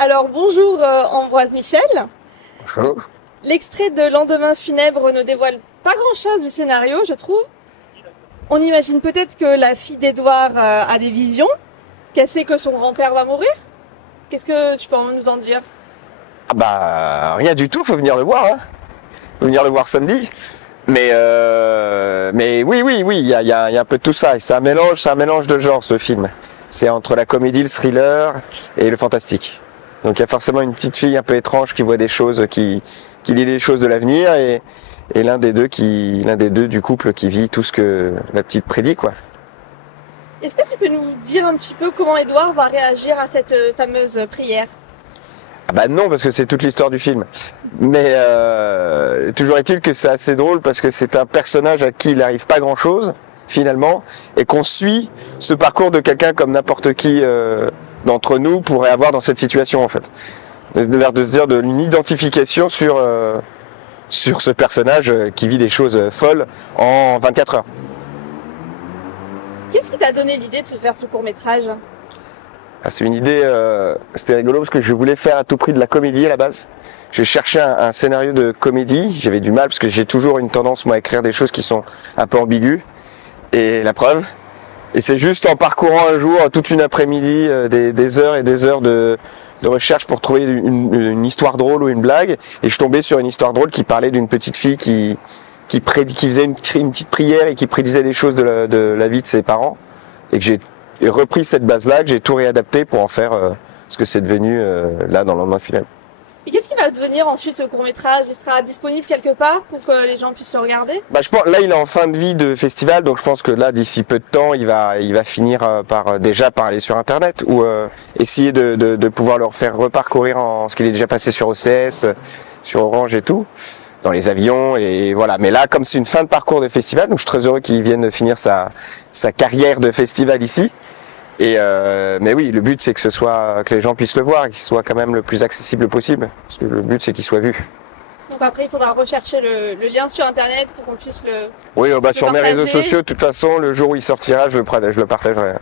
Alors bonjour Ambroise Michel. Bonjour. L'extrait de Lendemain funèbre ne dévoile pas grand-chose du scénario, je trouve. On imagine peut-être que la fille d'Édouard a des visions, qu'elle sait que son grand-père va mourir. Qu'est-ce que tu peux nous en dire? Ah bah rien du tout, faut venir le voir. Hein. Faut venir le voir samedi. Mais oui, il y a un peu de tout ça. Et c'est un mélange de genres ce film. C'est entre la comédie, le thriller et le fantastique. Donc il y a forcément une petite fille un peu étrange qui voit des choses, qui lit les choses de l'avenir et l'un des deux du couple qui vit tout ce que la petite prédit, quoi. Est-ce que tu peux nous dire un petit peu comment Édouard va réagir à cette fameuse prière? Ah bah non, parce que c'est toute l'histoire du film. Mais toujours est-il que c'est assez drôle parce que c'est un personnage à qui il n'arrive pas grand-chose, finalement, et qu'on suit ce parcours de quelqu'un comme n'importe qui d'entre nous pourrait avoir dans cette situation, en fait. L'air de se dire d'une identification sur ce personnage qui vit des choses folles en 24 heures. Qu'est-ce qui t'a donné l'idée de se faire ce court-métrage? Ah, c'est une idée, c'était rigolo parce que je voulais faire à tout prix de la comédie à la base. J'ai cherché un scénario de comédie, j'avais du mal parce que j'ai toujours une tendance moi à écrire des choses qui sont un peu ambiguës. Et la preuve, et c'est juste en parcourant un jour, toute une après-midi, des heures et des heures de recherche pour trouver une histoire drôle ou une blague. Et je suis tombé sur une histoire drôle qui parlait d'une petite fille qui faisait une petite prière et qui prédisait des choses de la vie de ses parents. Et que j'ai repris cette base-là, que j'ai tout réadapté pour en faire ce que c'est devenu là dans le Lendemain funèbre. Et qu'est-ce qui va devenir ensuite ce court-métrage? Il sera disponible quelque part pour que les gens puissent le regarder? Bah, je pense, là, il est en fin de vie de festival, donc je pense que là, d'ici peu de temps, il va finir par aller sur Internet ou essayer de pouvoir le faire reparcourir parce qu'il est déjà passé sur OCS, sur Orange et tout, dans les avions et voilà. Mais là, comme c'est une fin de parcours de festival, donc je suis très heureux qu'il vienne finir sa carrière de festival ici. Mais oui, le but c'est que les gens puissent le voir et qu'il soit quand même le plus accessible possible. Parce que le but c'est qu'il soit vu. Donc après il faudra rechercher le lien sur internet pour qu'on puisse le. Oui, le sur mes réseaux sociaux, de toute façon, le jour où il sortira, je le partagerai.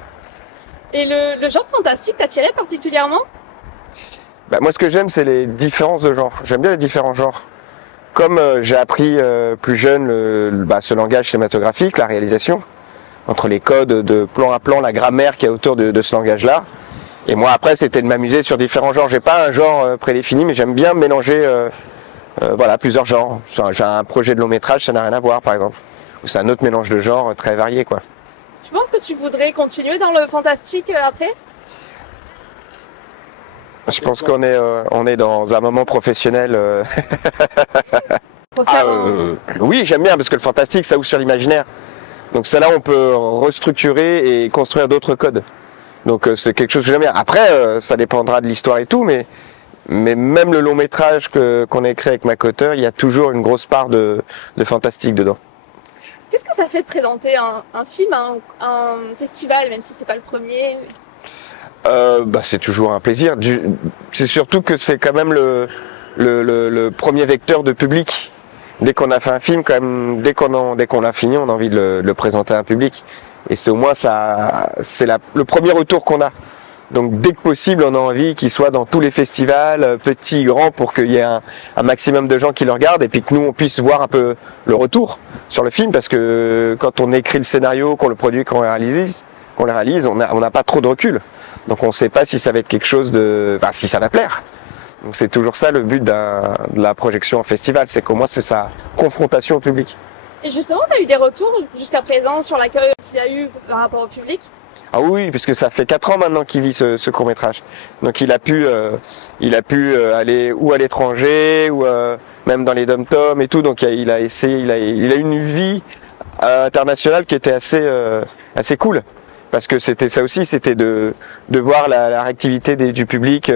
Et le genre fantastique t'attirait particulièrement? Bah, moi ce que j'aime c'est les différences de genre. J'aime bien les différents genres. Comme j'ai appris plus jeune ce langage cinématographique, la réalisation, entre les codes de plan à plan, la grammaire qu'il y a autour de ce langage-là. Et moi après c'était de m'amuser sur différents genres. J'ai pas un genre prédéfini, mais j'aime bien mélanger plusieurs genres. J'ai un projet de long métrage, ça n'a rien à voir par exemple. Ou c'est un autre mélange de genres très varié, quoi. Tu penses que tu voudrais continuer dans le fantastique après? Je pense qu'on est dans un moment professionnel. Oui, j'aime bien parce que le fantastique ça ouvre sur l'imaginaire. Donc ça là on peut restructurer et construire d'autres codes. Donc c'est quelque chose que j'aime bien. Après ça dépendra de l'histoire et tout, mais même le long métrage qu'on a écrit avec Mac-Auteur, il y a toujours une grosse part de fantastique dedans. Qu'est-ce que ça fait de présenter un film à un festival, même si c'est pas le premier? C'est toujours un plaisir. C'est surtout que c'est quand même le premier vecteur de public. Dès qu'on a fait un film, quand même, dès qu'on l'a fini, on a envie de le présenter à un public. Et c'est au moins c'est le premier retour qu'on a. Donc dès que possible, on a envie qu'il soit dans tous les festivals, petits, grands, pour qu'il y ait un maximum de gens qui le regardent et puis que nous on puisse voir un peu le retour sur le film, parce que quand on écrit le scénario, qu'on le produit, qu'on le réalise, on n'a pas trop de recul. Donc on ne sait pas si ça va être quelque chose si ça va plaire. Donc c'est toujours ça le but de la projection en festival, c'est qu'au moins c'est sa confrontation au public. Et justement, tu as eu des retours jusqu'à présent sur l'accueil qu'il a eu par rapport au public? Ah oui, puisque ça fait 4 ans maintenant qu'il vit ce court-métrage. Donc il a pu aller ou à l'étranger ou même dans les dom-toms et tout. Donc il a une vie internationale qui était assez cool. Parce que c'était ça aussi, c'était de voir la réactivité du public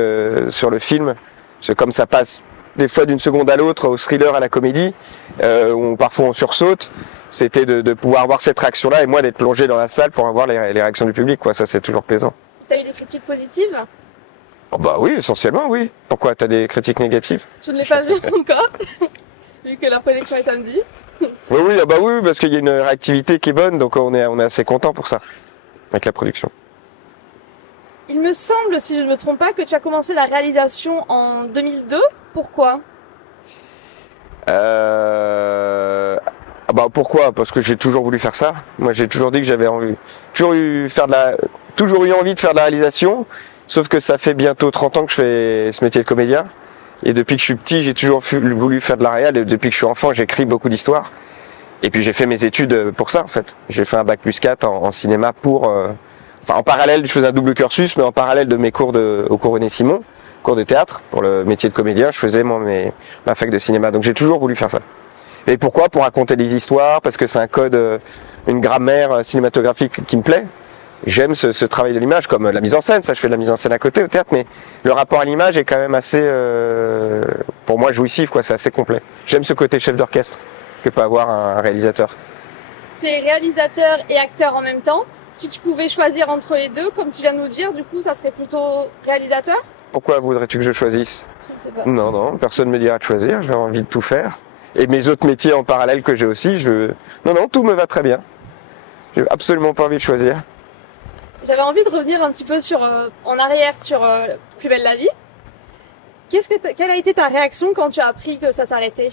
sur le film. C'est comme ça passe des fois d'une seconde à l'autre, au thriller, à la comédie, où parfois on sursaute. C'était de pouvoir avoir cette réaction-là et moi d'être plongé dans la salle pour avoir les réactions du public, quoi. Ça c'est toujours plaisant. T'as eu des critiques positives? Oh bah oui, essentiellement oui. Pourquoi, t'as des critiques négatives? Je ne l'ai pas vu encore, vu que la projection est samedi. Oui, parce qu'il y a une réactivité qui est bonne, donc on est assez content pour ça, avec la production. Il me semble, si je ne me trompe pas, que tu as commencé la réalisation en 2002. Pourquoi? Bah pourquoi? Parce que j'ai toujours voulu faire ça. Moi j'ai toujours dit que j'avais envie, toujours eu envie de faire de la réalisation. Sauf que ça fait bientôt 30 ans que je fais ce métier de comédien. Et depuis que je suis petit, j'ai toujours voulu faire de la réal. Et depuis que je suis enfant, j'écris beaucoup d'histoires. Et puis j'ai fait mes études pour ça en fait. J'ai fait un bac+4 en cinéma enfin en parallèle, je faisais un double cursus, mais en parallèle de mes cours au cours René-Simon, cours de théâtre pour le métier de comédien, je faisais ma fac de cinéma. Donc j'ai toujours voulu faire ça. Et pourquoi? Pour raconter des histoires, parce que c'est un code, une grammaire cinématographique qui me plaît. J'aime ce travail de l'image, comme la mise en scène. Ça, je fais de la mise en scène à côté au théâtre, mais le rapport à l'image est quand même assez, pour moi, jouissif, quoi. C'est assez complet. J'aime ce côté chef d'orchestre que peut avoir un réalisateur. T'es réalisateur et acteur en même temps. Si tu pouvais choisir entre les deux, comme tu viens de nous dire, du coup, ça serait plutôt réalisateur? Pourquoi voudrais-tu que je choisisse? Je ne sais pas. Non, personne ne me dira de choisir. J'ai envie de tout faire. Et mes autres métiers en parallèle que j'ai aussi, non, tout me va très bien. J'ai absolument pas envie de choisir. J'avais envie de revenir un petit peu en arrière sur Plus belle la vie. Quelle a été ta réaction quand tu as appris que ça s'arrêtait?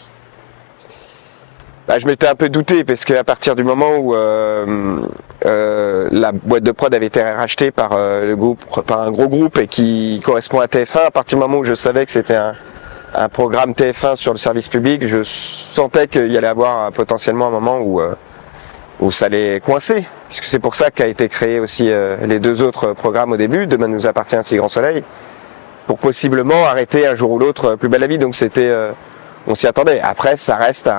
Bah, je m'étais un peu douté parce qu'à partir du moment où la boîte de prod avait été rachetée par un gros groupe et qui correspond à TF1, à partir du moment où je savais que c'était un programme TF1 sur le service public, je sentais qu'il y allait avoir potentiellement un moment où ça allait coincer, puisque c'est pour ça qu'a été créé aussi les deux autres programmes au début, Demain nous appartient ainsi Grand Soleil, pour possiblement arrêter un jour ou l'autre Plus belle la vie. Donc on s'y attendait. Après, ça reste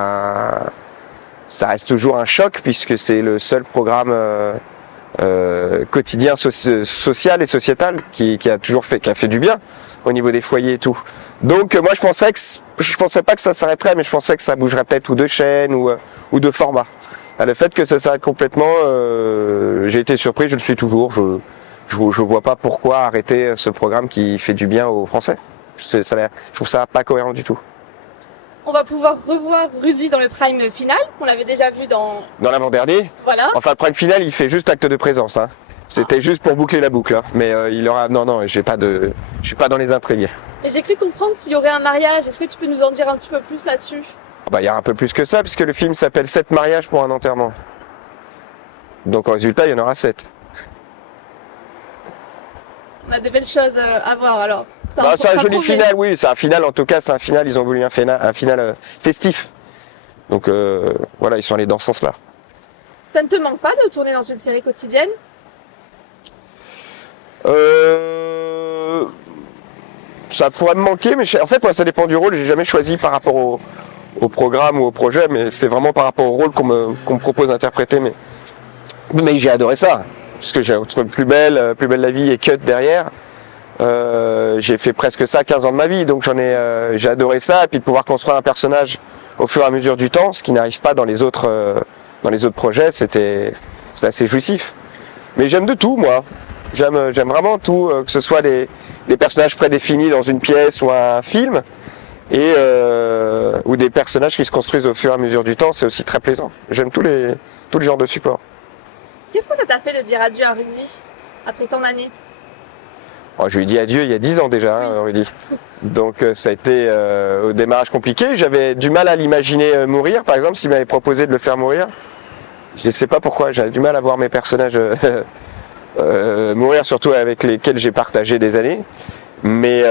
toujours un choc, puisque c'est le seul programme quotidien social et sociétal qui a fait du bien au niveau des foyers et tout. Donc moi je pensais pas que ça s'arrêterait, mais je pensais que ça bougerait peut-être ou de chaîne ou de format. Le fait que ça s'arrête complètement, j'ai été surpris, je le suis toujours. Je vois pas pourquoi arrêter ce programme qui fait du bien aux Français. Je trouve ça pas cohérent du tout. On va pouvoir revoir Rudy dans le prime final. On l'avait déjà vu dans l'avant-dernier. Voilà. Enfin, le prime final, il fait juste acte de présence. Hein. C'était juste pour boucler la boucle. Hein. Mais il aura. Non, je suis pas dans les intrigues. Et j'ai cru comprendre qu'il y aurait un mariage. Est-ce que tu peux nous en dire un petit peu plus là-dessus? Bah, il y a un peu plus que ça, puisque le film s'appelle 7 mariages pour un enterrement. Donc, en résultat, il y en aura 7. On a des belles choses à voir alors. C'est un joli final, oui. C'est un final, en tout cas, c'est un final. Ils ont voulu un final festif. Donc, voilà, ils sont allés dans ce sens-là. Ça ne te manque pas de tourner dans une série quotidienne? Ça pourrait me manquer, mais en fait, moi, ça dépend du rôle. J'ai jamais choisi par rapport au programme ou au projet, mais c'est vraiment par rapport au rôle qu'on me propose d'interpréter. Mais j'ai adoré ça, parce que j'ai entre Plus belle la vie et Cut derrière. J'ai fait presque ça 15 ans de ma vie, donc j'ai adoré ça, et puis de pouvoir construire un personnage au fur et à mesure du temps, ce qui n'arrive pas dans les autres projets, c'était assez jouissif. Mais j'aime de tout, moi. J'aime vraiment tout, que ce soit des personnages prédéfinis dans une pièce ou un film, ou des personnages qui se construisent au fur et à mesure du temps, c'est aussi très plaisant. J'aime tous les genres de supports. Qu'est-ce que ça t'a fait de dire adieu à Rudy après tant d'années? Je lui ai dit adieu il y a 10 ans déjà, hein, Rudy. Donc ça a été au démarrage compliqué. J'avais du mal à l'imaginer mourir, par exemple, s'il m'avait proposé de le faire mourir. Je ne sais pas pourquoi, j'avais du mal à voir mes personnages mourir, surtout avec lesquels j'ai partagé des années. Mais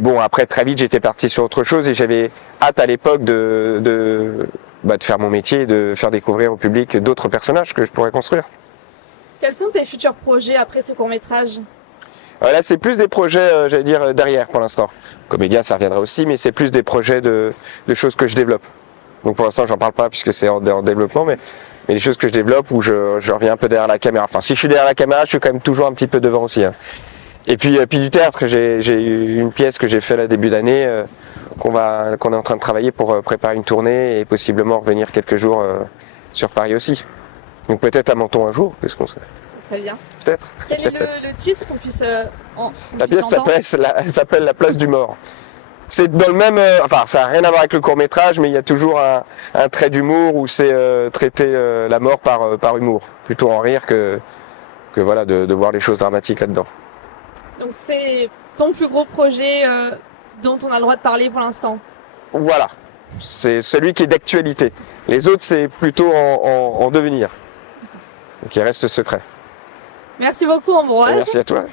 bon, après très vite j'étais parti sur autre chose et j'avais hâte à l'époque de faire mon métier et de faire découvrir au public d'autres personnages que je pourrais construire. Quels sont tes futurs projets après ce court-métrage? Là, c'est plus des projets, j'allais dire, derrière pour l'instant. Comédien, ça reviendra aussi, mais c'est plus des projets de choses que je développe. Donc pour l'instant, j'en parle pas puisque c'est en développement, mais les choses que je développe où je reviens un peu derrière la caméra. Enfin, si je suis derrière la caméra, je suis quand même toujours un petit peu devant aussi. Hein. Et puis du théâtre, j'ai eu une pièce que j'ai fait là début d'année, qu'on est en train de travailler pour préparer une tournée et possiblement revenir quelques jours sur Paris aussi. Donc peut-être à Menton un jour, qu'est-ce qu'on sait? Ça serait bien. Peut-être. Quel est le titre qu'on puisse La pièce s'appelle La place du mort. C'est dans le même... enfin, ça n'a rien à voir avec le court-métrage, mais il y a toujours un trait d'humour où c'est traiter la mort par humour. Plutôt en rire que voilà, de voir les choses dramatiques là-dedans. Donc c'est ton plus gros projet dont on a le droit de parler pour l'instant. Voilà, c'est celui qui est d'actualité. Les autres, c'est plutôt en devenir, qui reste secret. Merci beaucoup Ambroise. Merci à toi.